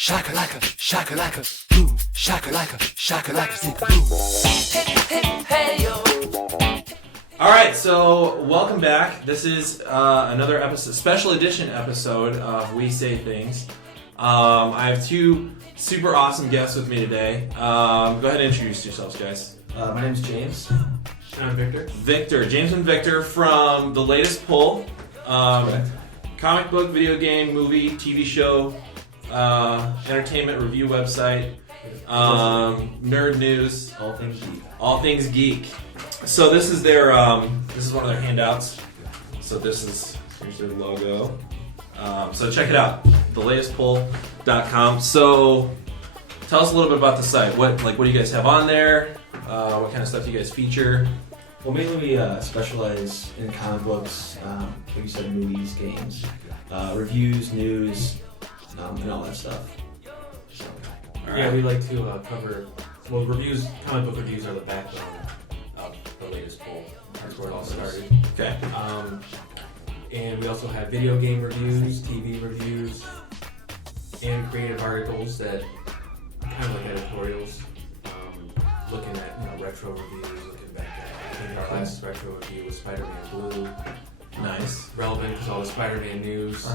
Shakalaka, shakalaka, boom. Shakalaka, shakalaka, stick boom. Hey yo. All right, so welcome back. This is another episode, special edition episode of We Say Things. I have two super awesome guests with me today. Go ahead and introduce yourselves, guys. My name's James. And I'm Victor. James and Victor from The Latest Pull. Comic book, video game, movie, TV show, entertainment review website, nerd news, all things geek. So this is their this is one of their handouts. So here's their logo. So check it out, thelatestpull.com. So tell us a little bit about the site. What do you guys have on there? What kind of stuff do you guys feature? Well, mainly we specialize in comic books, like you said, movies, games, reviews, news, and all that stuff. So, Yeah, we like to cover, reviews, comic book reviews are the backbone of The Latest Pull. That's where it all started. Okay. And we also have video game reviews, TV reviews, and creative articles that kind of like editorials, looking at retro reviews, looking back at. I think our last retro review was Spider-Man Blue. Nice. Relevant because all the Spider-Man news,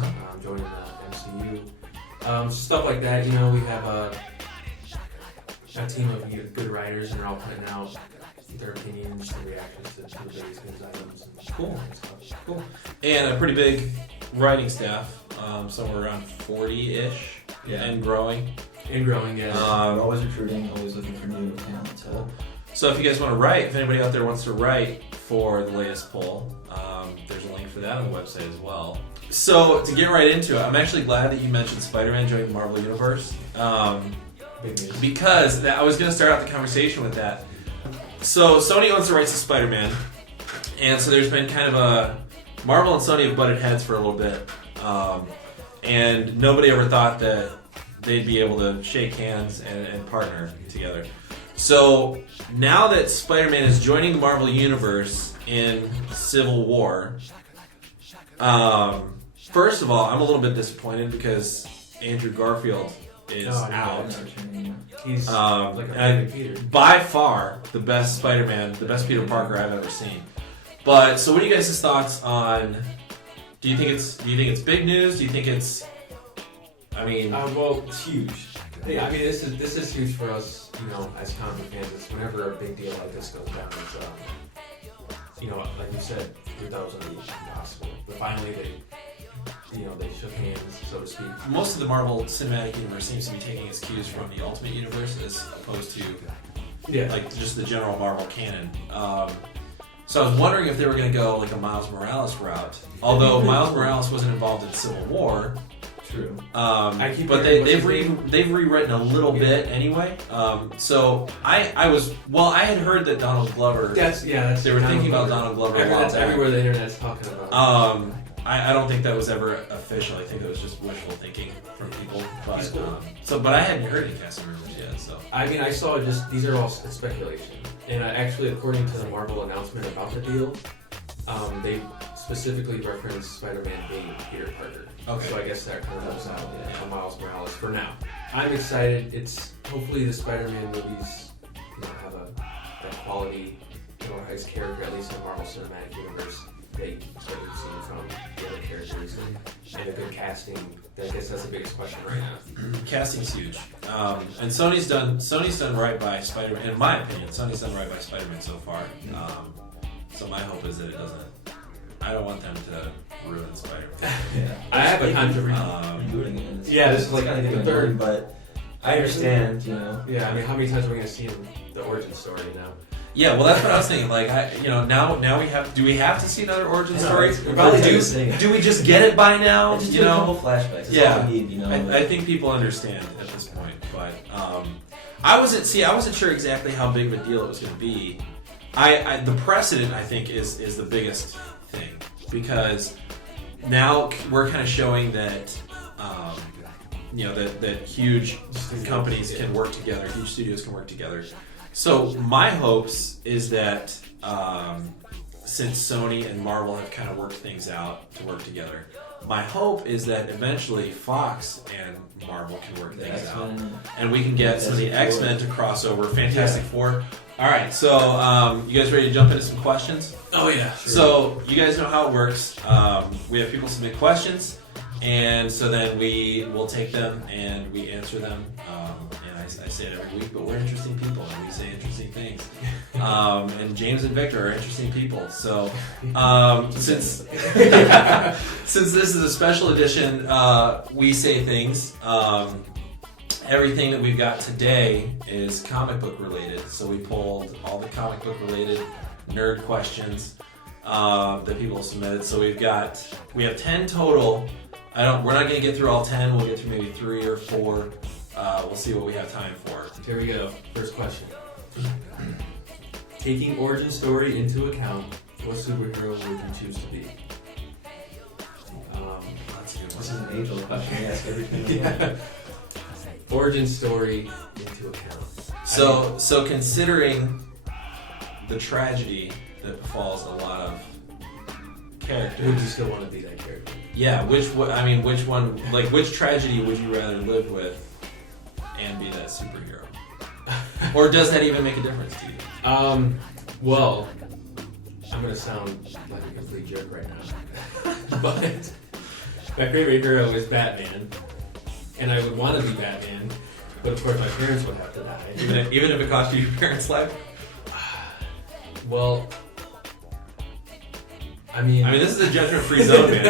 joining the MCU. Stuff like that, we have a team of good writers, and they're all putting out their opinions and reactions to the various news items. Cool. And a pretty big writing staff, somewhere around 40-ish, and growing. And growing, yeah. we're always recruiting, always looking for new talent. So if you guys want to write, if anybody out there wants to write for The Latest Pull, there's a link for that on the website as well. So to get right into it, I'm actually glad that you mentioned Spider-Man joining the Marvel Universe, Big news. because I was going to start out the conversation with that. So Sony owns the rights to Spider-Man, and so there's been kind of a Marvel and Sony have butted heads for a little bit, and nobody ever thought that they'd be able to shake hands and partner together. So now that Spider-Man is joining the Marvel Universe in Civil War, first of all, I'm a little bit disappointed because Andrew Garfield is out. He's like a and Peter. by far the best Spider-Man, the best Peter Parker I've ever seen. But so, what are you guys' thoughts on? Do you think it's big news? Do you think it's? I mean, Well, it's huge. Yeah, I mean, this is huge for us, as comic fans. It's whenever a big deal like this goes down, it's, like you said, we thought it was going to be impossible. But finally, they shook hands, so to speak. most of the Marvel Cinematic Universe seems to be taking its cues from the Ultimate Universe as opposed to like just the general Marvel canon. So I was wondering if they were going to go like a Miles Morales route. Although Miles Morales wasn't involved in Civil War. True. But they've rewritten a little bit anyway. So I had heard that Donald Glover. That's They were thinking about Donald Glover. That's everywhere the internet's talking about. I don't think that was ever official. I think it was just wishful thinking from people. But He's cool. but I hadn't heard any casting rumors yet. So I mean, I saw these are all speculation. And actually, according to the Marvel announcement about the deal, they specifically referenced Spider-Man being Peter Parker. Okay. So I guess that kind of helps out on Miles Morales for now. I'm excited. It's hopefully the Spider-Man movies, have that quality, his character, at least in the Marvel Cinematic Universe, that you've seen from the other characters, and a good casting. I guess that's the biggest question right now. casting's huge, and Sony's done right by Spider-Man. In my opinion, Sony's done right by Spider-Man so far. So my hope is that it doesn't. I don't want them to ruin Spider-Man. I have a controversy. Rebooting it. This is like kind of the getting third. annoying, but I understand. Yeah, I mean, how many times are we going to see the origin story now? Yeah, well, that's what I was thinking. Like, now we have. Do we have to see another origin story? We probably Do we just get it by now? Just do a couple flashbacks. That's Yeah. all we need. I think people understand at this point, but I wasn't sure exactly how big of a deal it was going to be. The precedent, I think, is the biggest thing, because now we're kind of showing that that huge companies can work together, huge studios can work together. So my hopes is that since Sony and Marvel have kind of worked things out to work together, my hope is that eventually Fox and Marvel can work The things out, X-Men. and we can get some of the Fantastic Four. X-Men to cross over. Fantastic Four. All right, so you guys ready to jump into some questions? Oh yeah. So you guys know how it works. We have people submit questions, and so then we will take them and we answer them. And I say it every week, but we're interesting people and we say interesting things. And James and Victor are interesting people. So since since this is a special edition, we say things. Everything that we've got today is comic book related. So we pulled all the comic book related nerd questions that people have submitted. So we have 10 total. We're not going to get through all 10. We'll get through maybe 3 or 4. We'll see what we have time for. Here we go. First question. Taking origin story into account, what superhero would you choose to be? That's a good This is one. an age-old question. We ask everything. Yeah. Origin story into account. So considering the tragedy that befalls a lot of Would characters, you still want to be that character? yeah, which one, like which tragedy would you rather live with and be that superhero? Or does that even make a difference to you? Well, I'm gonna sound like a complete jerk right now, but my favorite hero is Batman, and I would want to be Batman, but of course my parents would have to die. Even if it cost you your parents' life? Well, I mean, this is a judgment-free zone, man.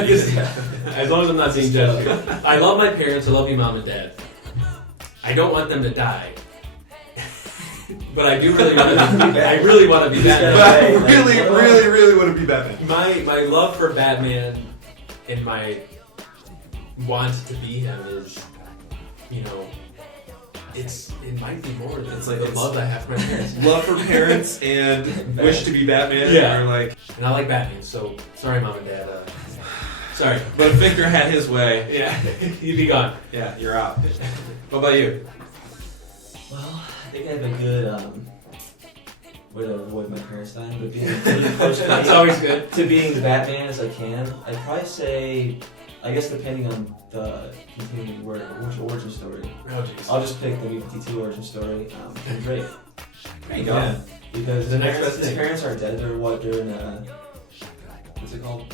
as long as I'm not being judged. I love my parents. I love you, mom and dad. I don't want them to die. But I do really want to be. I really want to be Batman. But I really want to be Batman. My love for Batman and my want to be him is, it might be more than It's like the it's- love I have for my parents. Love for parents and wish to be Batman. Yeah. Or like, And I like Batman, so sorry, mom and dad. Sorry. but if Victor had his way, Yeah, you'd be gone. yeah, you're out. What about you? Well, I think I have a good way to avoid my parents dying, but being really close to That's always good. to being the Batman as I can. I'd probably say, I guess depending on the continuing which origin story, Oh jeez. I'll just pick the New 52 origin story. King Drake. There you go. Yeah, because The next best his thing. parents aren't dead. They're in what's it called?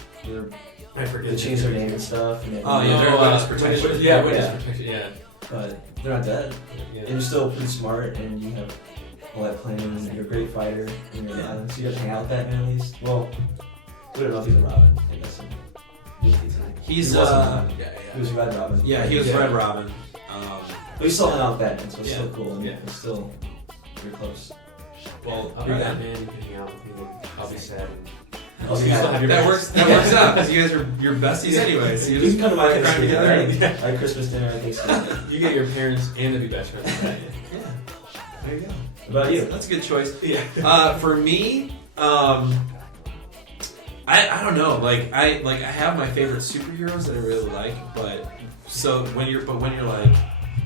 I forget. They changed their name and stuff. And Oh, yeah, they're witness protection. Witness Yeah. protection. Yeah. but they're not dead. Yeah. And you're still pretty smart, and you have all that planning, and you're a great fighter, and you're Yeah. so you have to hang out with Batman at least. Well, we don't know if he's a Robin. I guess He's he wasn't uh, Robin. He was Red Robin. yeah, he was Yeah. Red Robin. But he's still hanging out with Batman, so it's Yeah. still cool. And Yeah. it's still very close. Well, I'll be Alright. Batman. You can hang out with me. And I'll be sad. Oh, So you yeah. still have your That parents. works out because you guys are your besties anyway. So you You just can come to my cram Thanksgiving, together. right? and- My Christmas dinner, I think. You get your parents and to be best friends with Batman. Yeah, there you go. What about you? That's a good choice. Yeah. For me, I don't know. Like I have my favorite superheroes that I really like, but when you're like,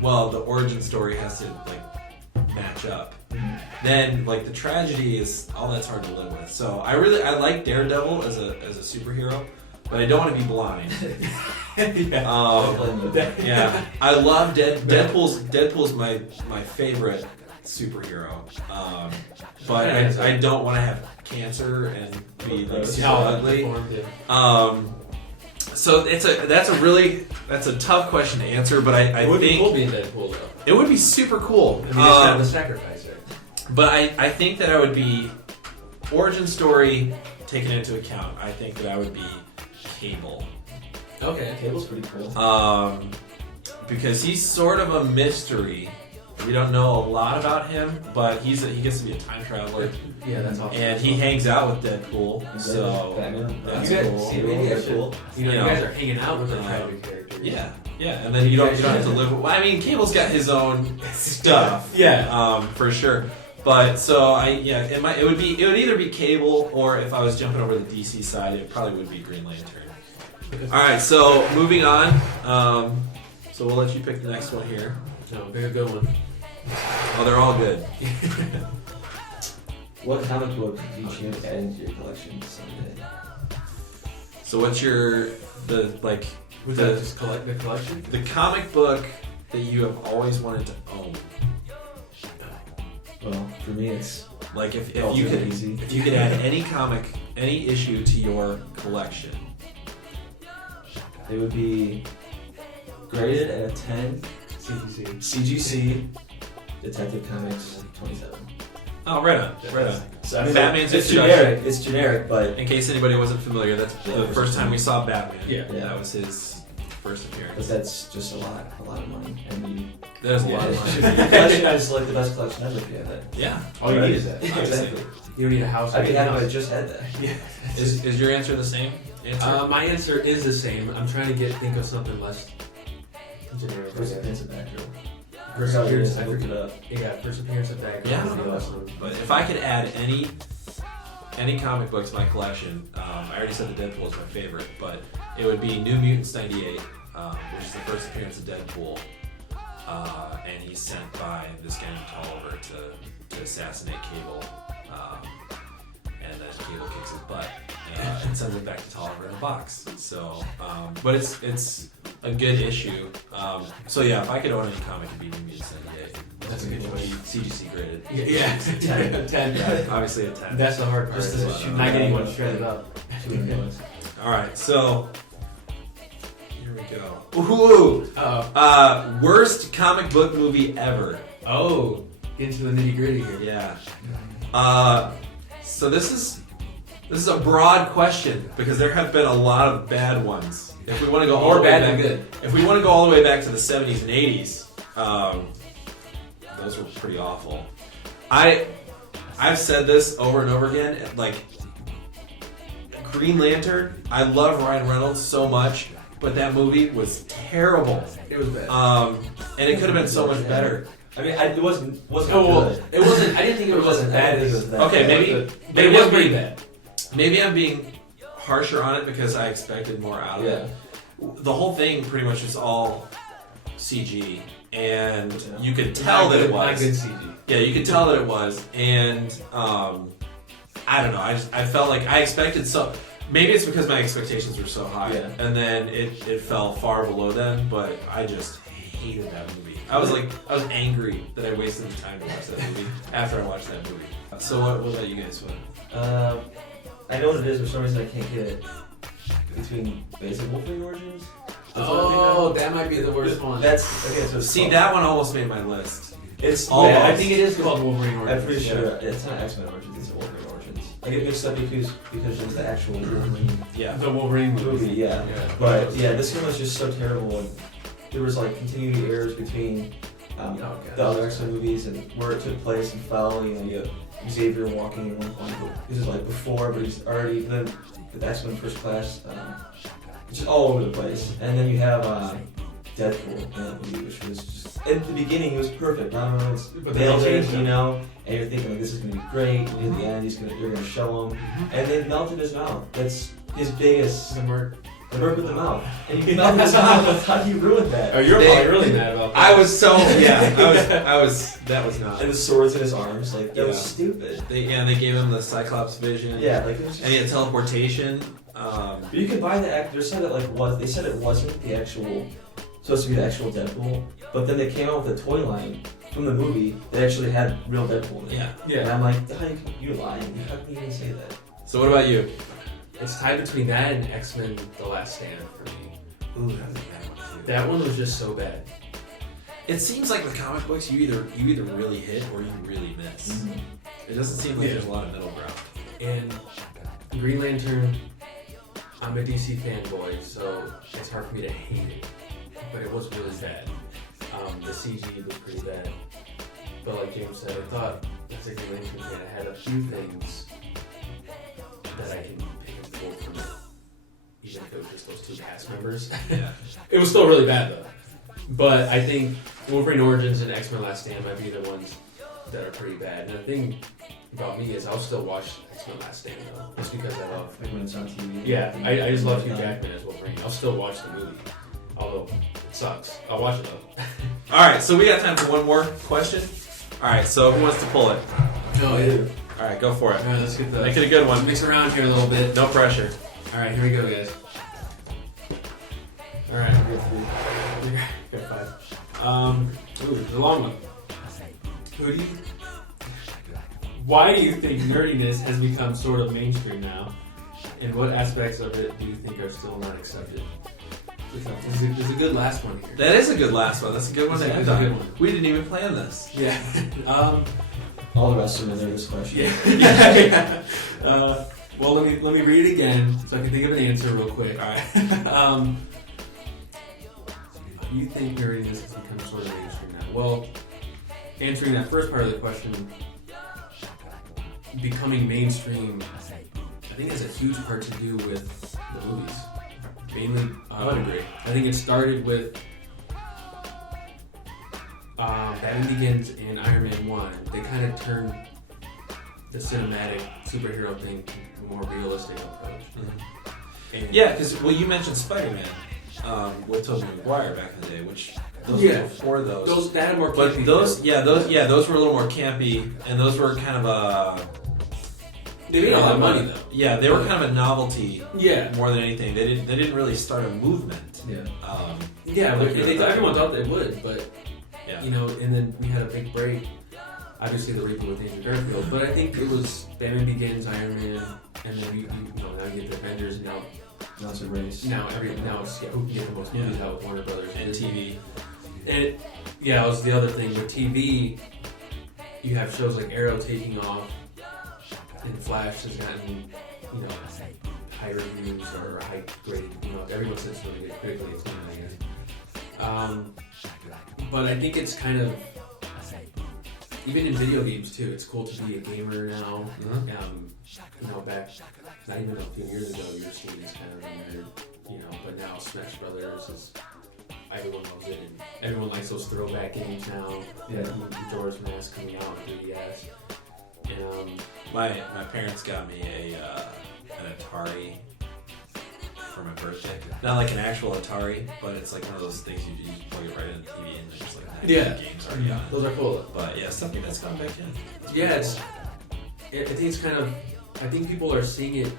well, the origin story has to like match up. Then like the tragedy is all that's hard to live with. So I like Daredevil as a superhero, but I don't want to be blind. Yeah, I love Deadpool's my favorite superhero, but I don't want to have cancer and be like super ugly. So that's a tough question to answer, but I It would be think cool being Deadpool though. it would be super cool. I mean, it's kind of a sacrifice there. But I think that I would be origin story taken into account. I think that I would be Cable. Okay. Cable's pretty cool. Because he's sort of a mystery. We don't know a lot about him, but he gets to be a time traveler, Yeah, that's awesome. and he hangs out with Deadpool. So Batman. that's You guys- cool. Cable, that's cool. You know, you you know, guys are hanging out with the tragic characters. Yeah, and then you don't have to live. Well, I mean, Cable's got his own stuff. Yeah. For sure. But so it would either be Cable, or if I was jumping over the DC side, it probably would be Green Lantern. All right, so moving on. So we'll let you pick the next one here. No, very good one. Oh, they're all good. What comic book do you choose to add into your collection someday? So what's your Was The- that just the collection? The comic book that you have always wanted to own. Well, for me, it's Like if you relatively could easy. if you could add any comic, any issue to your collection. It would be graded at a 10. CGC. CGC, Detective Comics 27. Oh, right on, right on. So, I mean, Batman's it's introduction. generic. It's generic, but In case anybody wasn't familiar, that's Yeah, the first time we saw Batman. Yeah. That was his first appearance. that's just a lot of money, and you. That is a lot of Your money. collection is like the best collection ever if you have that. Yeah. All you Right? need is that. Exactly. You don't need a house. or I'd be anything happy if I else. just had that. Yeah. Is your answer the same? Answer? My answer is the same. I'm trying to think of something less generic. First appearance of Batgirl. First Forgot what it appearance. is, I looked it up. Yeah, first appearance of Batgirl. Yeah. would be awesome. But if I could add any comic book to my collection, I already said the Deadpool is my favorite, but it would be New Mutants '98, which is the first appearance of Deadpool, and he's sent by this guy named Tolliver to assassinate Cable, and then Cable kicks his butt and sends it back to Tolliver in a box. So, but it's a good issue. So yeah, if I could own any comic, it'd be New Mutants '98. That's a good It'd choice. be CGC graded. Yeah. 10. Obviously a 10. That's the hard part. Just is to not shoot getting the- one shredded up. All right, so here we go. Ooh, Uh-oh. worst comic book movie ever. Oh, get into the nitty gritty here. Yeah. So this is a broad question because there have been a lot of bad ones. If we want to go all More the way bad back, than good. if we want to go all the way back to the 70s and 80s, those were pretty awful. I've said this over and over again. Like Green Lantern, I love Ryan Reynolds so much, but that movie was terrible. It was bad. And it could have been so much better. I mean, it wasn't Oh, well, good. it wasn't. I didn't think it was as bad as. Okay, maybe But it was pretty bad. Maybe I'm being harsher on it because I expected more out of it. The whole thing pretty much is all CG, and you could tell that it Not good was. CG. Yeah, you could tell that it was, and I don't know. I felt like I expected so. Maybe it's because my expectations were so high, Yeah. and then it fell far below them. But I just hated that movie. I was angry that I wasted the time to watch that movie after I watched that movie. So what about you guys? What? I know what it is, but for some reason I can't get it. Between Basic Wolverine Origins? That's what I think Oh, of. that might be the worst one. That's, okay, so it's See, called. that one almost made my list. It's Almost. yeah, I think it is called Wolverine Origins. I'm pretty yeah. sure it's not X-Men Origins, it's Wolverine Origins. I get mixed up because there's the actual Wolverine Yeah. The Wolverine movie, yeah. Yeah. But yeah, this one was just so terrible, and there was like continuity errors between Oh, God. the other X-Men movies and where it took place and fell. You know, you have Xavier walking in one point, but this is like before, but he's already then the X-Men First Class. It's just all over the place, and then you have Deadpool in that movie, which was just at the beginning he was perfect. Ryan Reynolds But nailed they it, changed you him. know, and you're thinking like this is gonna be great. And in the end, you're gonna show him, and they melted his mouth. That's his biggest. The Merc. The bird with the mouth. And you melted his mouth. How do you ruin that? Oh, you're They- probably really mad about that. I was so I was that was not. And the swords in his arms, like that was Yeah. stupid. They gave him the Cyclops vision. Yeah, like it was just. And he had teleportation. But you could buy the act. They said they said it wasn't the actual supposed to be the actual Deadpool, but then they came out with a toy line from the movie that actually had real Deadpool in it. Yeah. And I'm like, you're lying. How can you even say that? So what about you? It's tied between that and X-Men: The Last Stand for me. Ooh, that's a bad one too. That one was just so bad. It seems like with comic books, you either really hit or you really miss. It doesn't seem like Yeah. there's a lot of middle ground. And Green Lantern, I'm a DC fanboy, so it's hard for me to hate it. But it was really bad. The CG was pretty bad. But like James said, I thought as a Green Lantern fan, I had a few things that I can pick and pull from it. Even if it was just those two cast members. Yeah. It was still really bad though. But I think Wolverine Origins and X-Men Last Stand might be the ones that are pretty bad. And the thing about me is I'll still watch X-Men Last Stand though, just because I love. Like when it's on TV. Yeah, I just love Hugh Jackman as Wolverine. I'll still watch the movie, although it sucks. I'll watch it though. All right, so we got time for one more question. All right, so who wants to pull it? Oh yeah. All right, go for it. All right, let's get the. Make it a good one. Mix around here a little bit. No pressure. All right, here we go, guys. All right. The long one. Why do you think nerdiness has become sort of mainstream now? And what aspects of it do you think are still not accepted? There's a good last one here. That is a good last one. That's a good one to end a on. good one. We didn't even plan this. Yeah. All the rest of them are this question. Yeah. Well, let me read it again so I can think of an answer real quick. All right. Do you think nerdiness has become sort of mainstream now? Well, answering that first part of the question, becoming mainstream, I think has a huge part to do with the movies. Mainly, I would agree. I think it started with Batman Begins and Iron Man 1. They kind of turned the cinematic superhero thing to a more realistic approach. And Yeah, because you mentioned Spider-Man with Tobey Maguire back in the day, which those were before those. Those that had more But campy those feel. those were a little more campy, and those were kind of They made a lot of money though. Yeah, they were kind of a novelty Yeah. more than anything. They didn't really start a movement. Yeah. Yeah, Like, everyone thought they would, but Yeah. you know, and then we had a big break. Obviously, the reboot with Andrew Garfield, but I think it was Batman Begins, Iron Man, and then you know now you get the Avengers, and Now it's a race. now it's who can get the most movies out with Warner Brothers And TV. And that was the other thing with TV. You have shows like Arrow taking off, and Flash has gotten high reviews or high grade. Everyone says it's really good critically. It's not, I guess. But I think it's kind of even in video games too. It's cool to be a gamer now. Back not even a few years ago, you were seen as kind of a nerd, But now Smash Brothers is everyone loves it, and everyone likes those throwback games now. Yeah. George Mask coming out with 3DS, and My parents got me an Atari for my birthday. Not like an actual Atari, but it's like one of those things you just plug it right in the TV and there's like 90 games already on it. those are cool. But yeah, something that's gone back in. Yeah, I think it's kind of. I think people are seeing it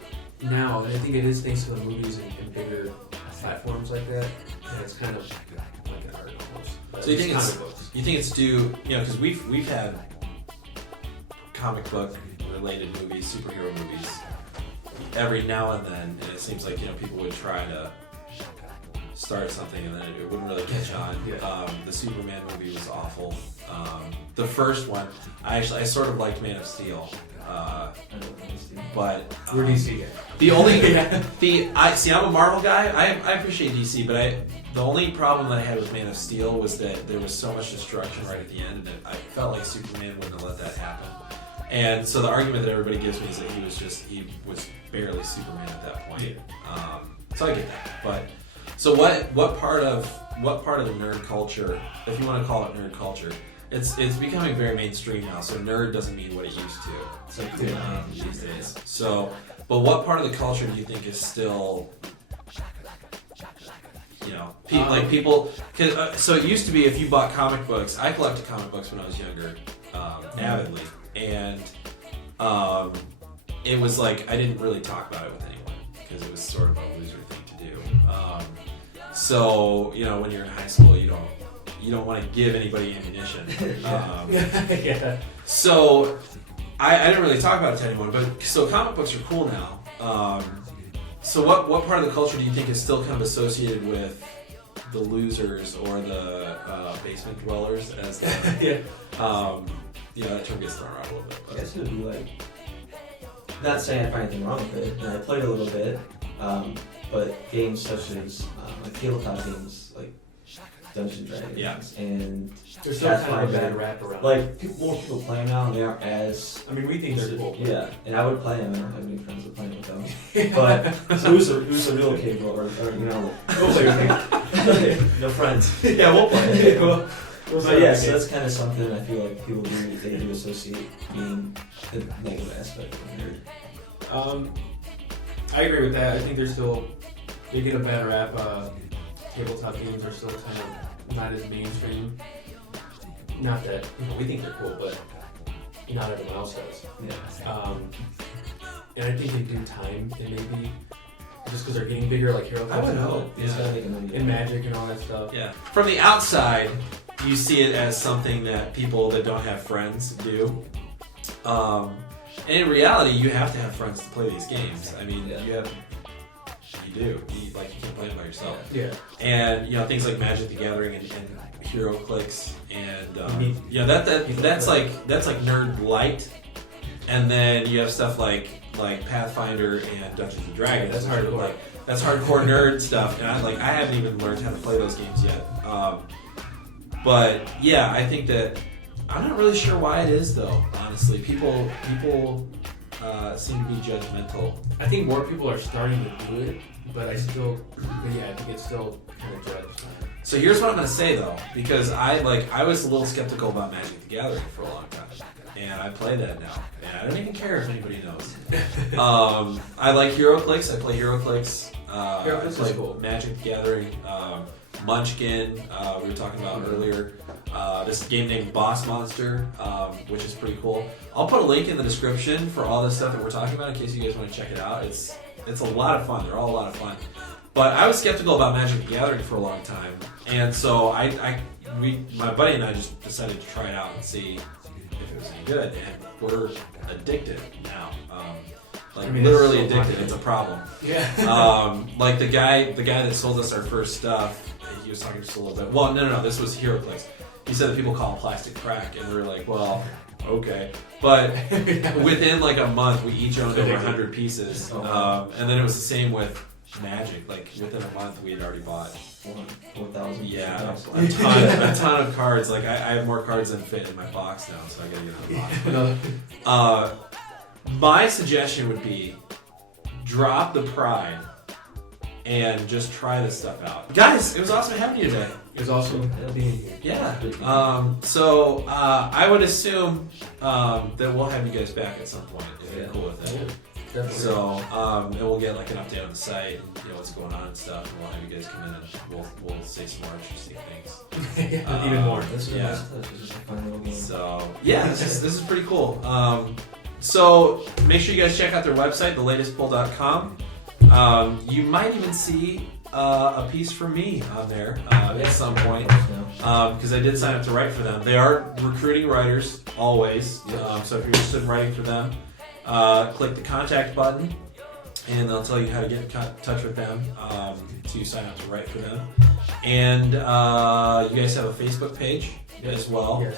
now, and I think it is thanks to the movies and bigger platforms like that. And it's kind of like an art almost. So you think comic it's books? you think it's due? Because we've had comic book related movies, superhero movies, every now and then, and it seems like people would try to start something and then it wouldn't really catch on. Yeah. The Superman movie was awful. The first one, I sort of liked Man of Steel. But We're DC guy. the only I'm a Marvel guy. I appreciate DC, but the only problem that I had with Man of Steel was that there was so much destruction right at the end, and I felt like Superman wouldn't have let that happen. And so the argument that everybody gives me is that he was barely Superman at that point. Yeah. So I get that. But so what part of the nerd culture, if you want to call it nerd culture, it's becoming very mainstream now. So nerd doesn't mean what it used to. It's like These days. So, but what part of the culture do you think is still, like people? Cause, so it used to be if you bought comic books. I collected comic books when I was younger, avidly, and it was like I didn't really talk about it with anyone because it was sort of a loser thing to do. So when you're in high school, you don't want to give anybody ammunition. Yeah. So I didn't really talk about it to anyone, but so comic books are cool now. So what part of the culture do you think is still kind of associated with the losers or the basement dwellers as the that term gets thrown around a little bit. I guess it would be like, not saying I find anything wrong with it, and I played a little bit, but games such as like tabletop games like Dungeons and Dragons and There's still kind of a bad rap around. like more people play them now, and they aren't as I mean, we think they're cool. yeah. And I would play them. I don't have any friends that play with them, but so who's the real cable or We'll play with me. no friends. Yeah, we'll play. But yeah, so that's kind of something I feel like people do associate being the negative aspect of nerd. I agree with that. I think they get a bad rap. Tabletop games are still kind of not as mainstream. Not that we think they're cool, but not everyone else does. Yeah. And I think in due time, they may be just because they're getting bigger, like Hero I would Quest hope. It's Yeah. gotta make a money. and Magic and all that stuff. Yeah. From the outside, you see it as something that people that don't have friends do. And in reality, you have to have friends to play these games. I mean, Yeah. you do. You can't play them by yourself. Yeah. And things like Magic the Gathering and Hero Clicks and You need- that's like nerd light. And then you have stuff like Pathfinder and Dungeons and Dragons. That's which are hardcore. That's hardcore nerd stuff, and I haven't even learned how to play those games yet. But yeah, I think that I'm not really sure why it is though. Honestly, people seem to be judgmental. I think more people are starting to do it, but I think it's still kind of judged. So here's what I'm gonna say though, because I was a little skeptical about Magic the Gathering for a long time, and I play that now, and I don't even care if anybody knows. I like HeroClix. I play HeroClix. HeroClix is I play cool. Magic the Gathering. Munchkin. We were talking about earlier. This game named Boss Monster, which is pretty cool. I'll put a link in the description for all this stuff that we're talking about in case you guys want to check it out. It's a lot of fun. They're all a lot of fun. But I was skeptical about Magic the Gathering for a long time, and so my buddy and I just decided to try it out and see if it was any good, and we're addicted now. Literally it's so addicted. popular. It's a problem. Yeah. Like the guy that sold us our first stuff, he was talking just a little bit. Well, no, this was HeroClix. He said that people call it plastic crack, and we were like, well, okay. But within like a month, we each owned over 100 pieces, and then it was the same with Magic. Like within a month, we had already bought 4,000. a ton of cards. Like I have more cards than fit in my box now, so I gotta get another box. My suggestion would be drop the pride and just try this stuff out. Guys, it was awesome having you today. It was also being here. Yeah. So I would assume that we'll have you guys back at some point if you're cool with it. Definitely. So and we'll get like an update on the site and what's going on and stuff, and we'll have you guys come in and we'll say some more interesting things. Even more. This was Yeah. nice touch. It was just a fun little game. So yeah, this is pretty cool. So make sure you guys check out their website, thelatestpoll.com. You might even see a piece from me on there at some point, because I did sign up to write for them. They are recruiting writers always, so if you're interested in writing for them, click the contact button, and they'll tell you how to get in touch with them to sign up to write for them. And you guys have a Facebook page as well. Yes.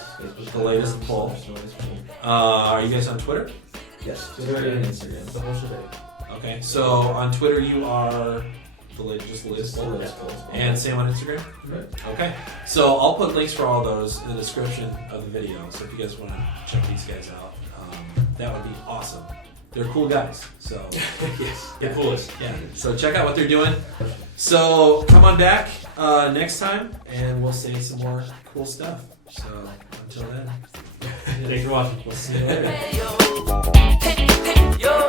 The latest poll. Are you guys on Twitter? Yes. Twitter and Instagram. The whole shebang. Okay, so on Twitter you are just the latest poll. And same on Instagram? Right. Okay, so I'll put links for all those in the description of the video, so if you guys want to check these guys out, that would be awesome. They're cool guys, so Yes. The coolest. yeah. So check out what they're doing. So come on back next time, and we'll say some more cool stuff. So until then, Thanks for watching. we'll see you later. Hey yo, hey yo.